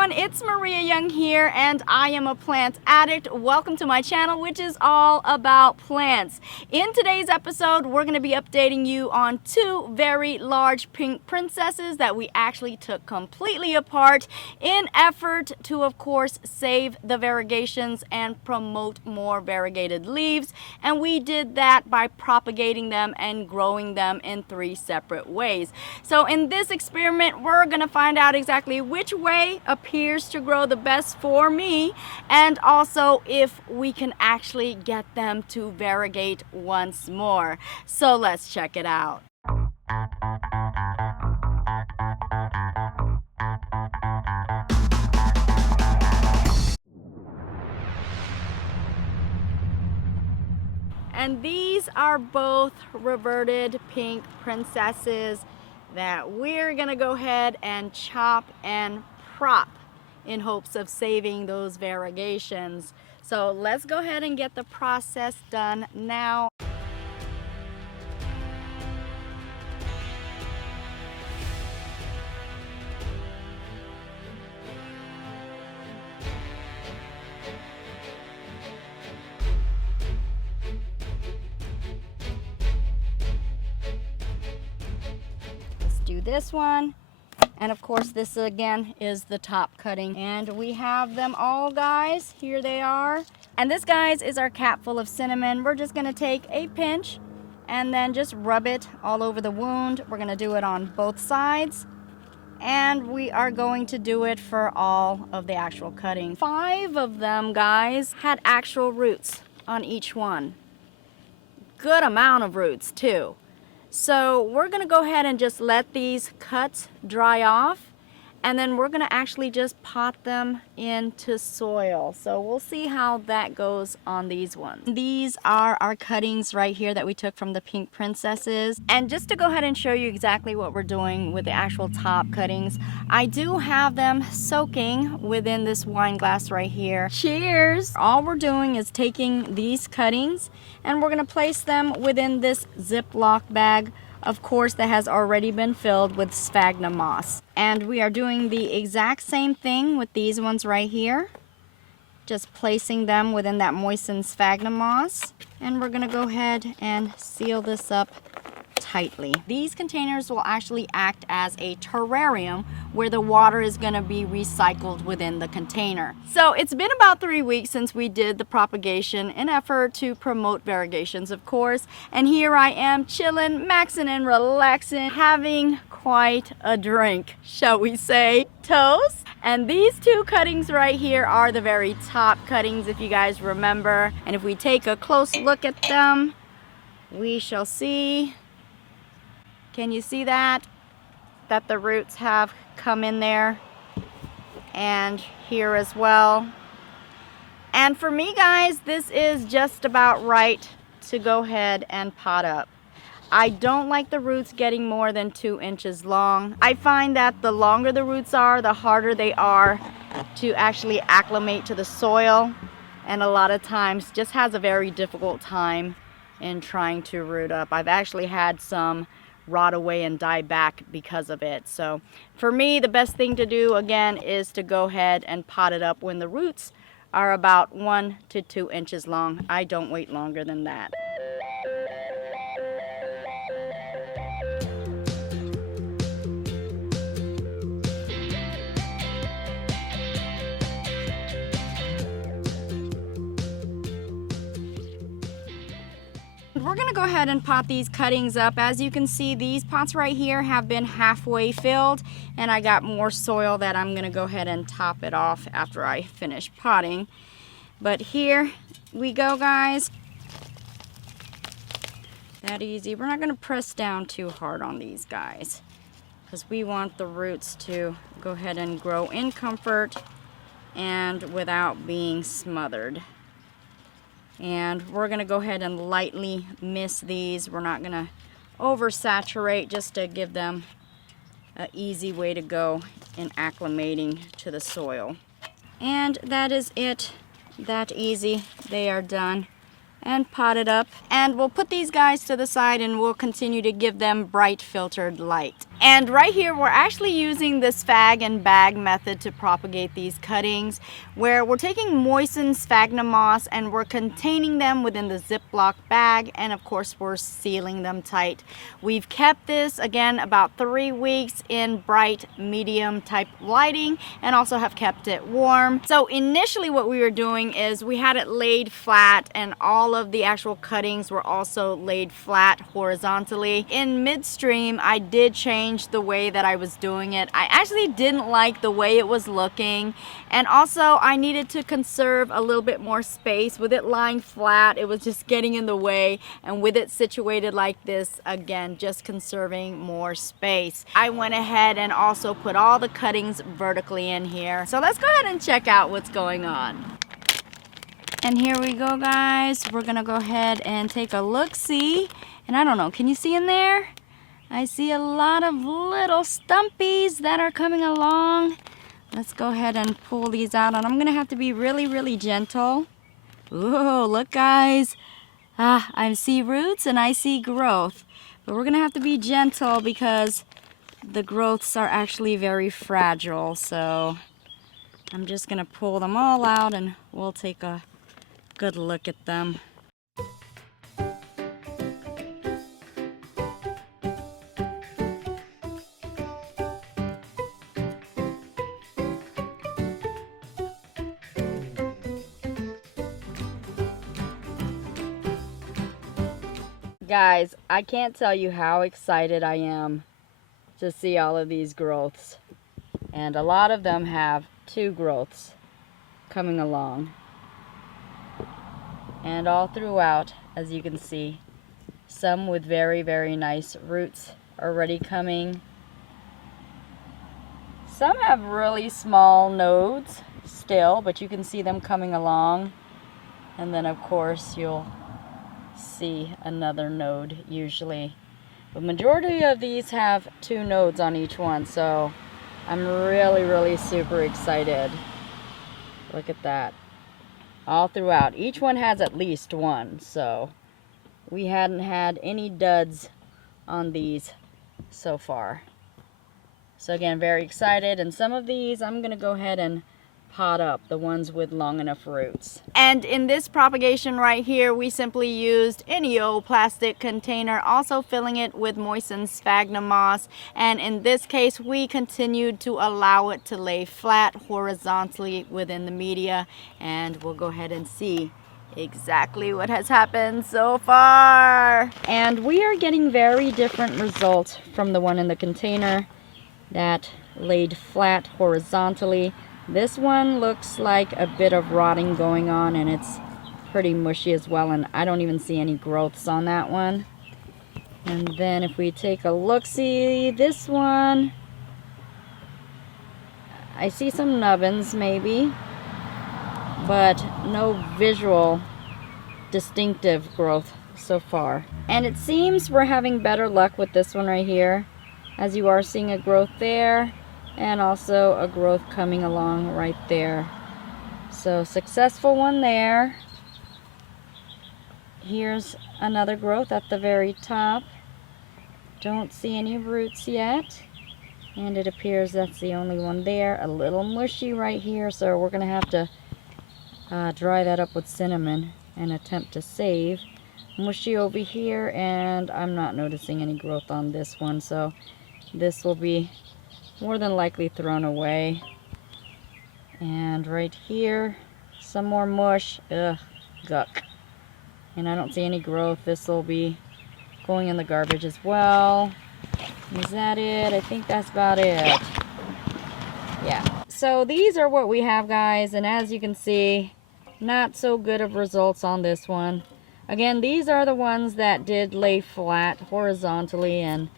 everyone, it's Maria Young here and I am a plant addict. Welcome to my channel, which is all about plants. In today's episode, we're going to be updating you on two very large pink princesses that we actually took completely apart in effort to, of course, save the variegations and promote more variegated leaves. And we did that by propagating them and growing them in three separate ways. So in this experiment, we're going to find out exactly which way appears to grow the best for me, and also if we can actually get them to variegate once more. So let's check it out. And these are both reverted pink princesses that we're gonna go ahead and chop and prop in hopes of saving those variegations. So let's go ahead and get the process done now. Do this one, and of course this again is the top cutting, and we have them all, guys. Here they are. And this, guys, is our cap full of cinnamon. We're just gonna take a pinch and then just rub it all over the wound. We're gonna do it on both sides, and we are going to do it for all of the actual cutting. 5 of them, guys, had actual roots on each one. Good amount of roots too. So we're gonna go ahead and just let these cuts dry off, and then we're gonna actually just pot them into soil. So we'll see how that goes on these ones. These are our cuttings right here that we took from the pink princesses. And just to go ahead and show you exactly what we're doing with the actual top cuttings, I do have them soaking within this wine glass right here. Cheers! All we're doing is taking these cuttings and we're gonna place them within this Ziploc bag, of course, that has already been filled with sphagnum moss. And we are doing the exact same thing with these ones right here. Just placing them within that moistened sphagnum moss. And we're gonna go ahead and seal this up tightly. These containers will actually act as a terrarium where the water is going to be recycled within the container. So it's been about 3 weeks since we did the propagation in effort to promote variegations, of course, and here I am chilling, maxing and relaxing, having quite a drink, shall we say. Toast. And these two cuttings right here are the very top cuttings, if you guys remember, and if we take a close look at them, we shall see. Can you see that? That the roots have come in there, and here as well. And for me, guys, this is just about right to go ahead and pot up. I don't like the roots getting more than 2 inches long. I find that the longer the roots are, the harder they are to actually acclimate to the soil, and a lot of times just has a very difficult time in trying to root up. I've actually had some rot away and die back because of it. So for me, the best thing to do again is to go ahead and pot it up when the roots are about 1 to 2 inches long. I don't wait longer than that. We're gonna go ahead and pot these cuttings up. As you can see, these pots right here have been halfway filled, and I got more soil that I'm gonna go ahead and top it off after I finish potting. But here we go, guys. That easy. We're not gonna press down too hard on these guys because we want the roots to go ahead and grow in comfort and without being smothered. And we're gonna go ahead and lightly mist these. We're not gonna oversaturate, just to give them an easy way to go in acclimating to the soil. And that is it. That easy. They are done and potted up. And we'll put these guys to the side and we'll continue to give them bright filtered light. And right here, we're actually using this sphagnum and bag method to propagate these cuttings, where we're taking moistened sphagnum moss and we're containing them within the Ziploc bag, and of course we're sealing them tight. We've kept this, again, about 3 weeks in bright, medium type lighting, and also have kept it warm. So initially what we were doing is we had it laid flat, and all of the actual cuttings were also laid flat horizontally. In midstream, I did change the way that I was doing it. I actually didn't like the way it was looking, and also I needed to conserve a little bit more space. With it lying flat, it was just getting in the way, and with it situated like this, again, just conserving more space. I went ahead and also put all the cuttings vertically in here. So let's go ahead and check out what's going on. And here we go, guys. We're gonna go ahead and take a look-see. And I don't know, can you see in there? I see a lot of little stumpies that are coming along. Let's go ahead and pull these out, and I'm gonna have to be really, really gentle. Ooh, look, guys. I see roots and I see growth, but we're gonna have to be gentle because the growths are actually very fragile. So I'm just gonna pull them all out and we'll take a good look at them. Guys, I can't tell you how excited I am to see all of these growths. And a lot of them have 2 growths coming along. And all throughout, as you can see, some with very, very nice roots already coming. Some have really small nodes still, but you can see them coming along. And then of course you'll see another node usually. The majority of these have 2 nodes on each one, so I'm really, really super excited. Look at that. All throughout. Each one has at least 1, so we hadn't had any duds on these so far. So again, very excited, and some of these I'm gonna go ahead and pot up, the ones with long enough roots. And in this propagation right here, we simply used any old plastic container, also filling it with moistened sphagnum moss. And in this case, we continued to allow it to lay flat horizontally within the media. And we'll go ahead and see exactly what has happened so far. And we are getting very different results from the one in the container that laid flat horizontally. This one looks like a bit of rotting going on, and it's pretty mushy as well, and I don't even see any growths on that one. And then if we take a look-see, this one, I see some nubbins maybe, but no visual distinctive growth so far. And it seems we're having better luck with this one right here, as you are seeing a growth there, and also a growth coming along right there. So successful one there. Here's another growth at the very top. Don't see any roots yet, and it appears that's the only one there. A little mushy right here, so we're gonna have to dry that up with cinnamon and attempt to save. Mushy over here, and I'm not noticing any growth on this one, so this will be more than likely thrown away. And right here, some more mush. Ugh, guck. And I don't see any growth. This will be going in the garbage as well. Is that it? I think that's about it. Yeah. So these are what we have, guys, and as you can see, not so good of results on this one. Again, these are the ones that did lay flat horizontally, and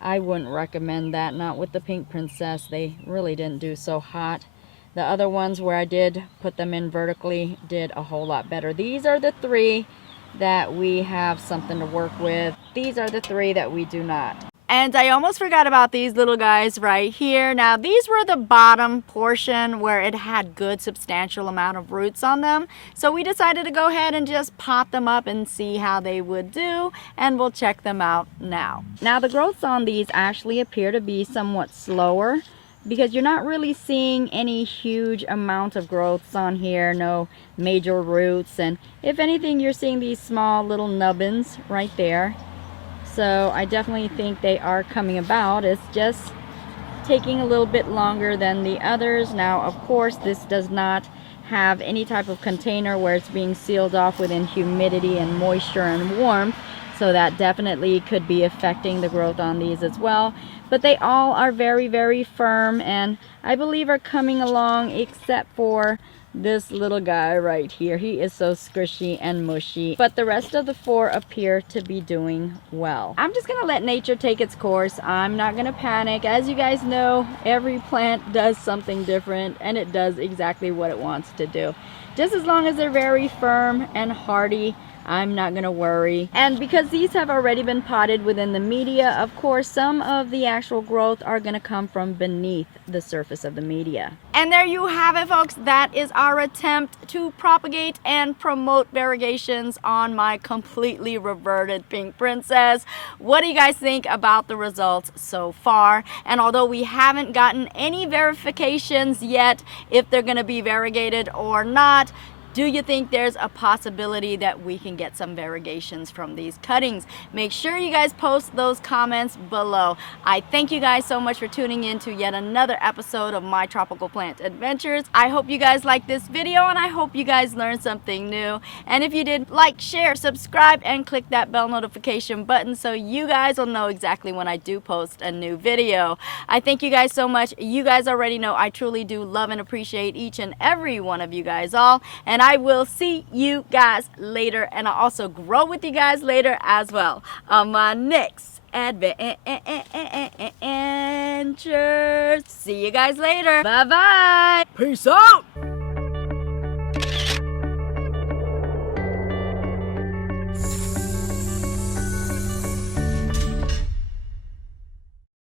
I wouldn't recommend that, not with the Pink Princess. They really didn't do so hot. The other ones where I did put them in vertically did a whole lot better. These are the 3 that we have something to work with. These are the 3 that we do not. And I almost forgot about these little guys right here. Now these were the bottom portion where it had good substantial amount of roots on them. So we decided to go ahead and just pot them up and see how they would do, and we'll check them out now. Now the growths on these actually appear to be somewhat slower because you're not really seeing any huge amount of growths on here, no major roots, and if anything you're seeing these small little nubbins right there. So I definitely think they are coming about. It's just taking a little bit longer than the others. Now, of course, this does not have any type of container where it's being sealed off within humidity and moisture and warmth. So that definitely could be affecting the growth on these as well. But they all are very, very firm and I believe are coming along, except for this little guy right here. He is so squishy and mushy, but the rest of the 4 appear to be doing well. I'm just gonna let nature take its course. I'm not gonna panic. As you guys know, every plant does something different and it does exactly what it wants to do. Just as long as they're very firm and hardy, I'm not gonna worry. And because these have already been potted within the media, of course, some of the actual growth are gonna come from beneath the surface of the media. And there you have it, folks. That is our attempt to propagate and promote variegations on my completely reverted pink princess. What do you guys think about the results so far? And although we haven't gotten any verifications yet if they're gonna be variegated or not, do you think there's a possibility that we can get some variegations from these cuttings? Make sure you guys post those comments below. I thank you guys so much for tuning in to yet another episode of my tropical plant adventures. I hope you guys liked this video and I hope you guys learned something new. And if you did, like, share, subscribe, and click that bell notification button so you guys will know exactly when I do post a new video. I thank you guys so much. You guys already know I truly do love and appreciate each and every one of you guys all. And I will see you guys later, and I'll also grow with you guys later as well on my next adventures. See you guys later. Bye bye. Peace out.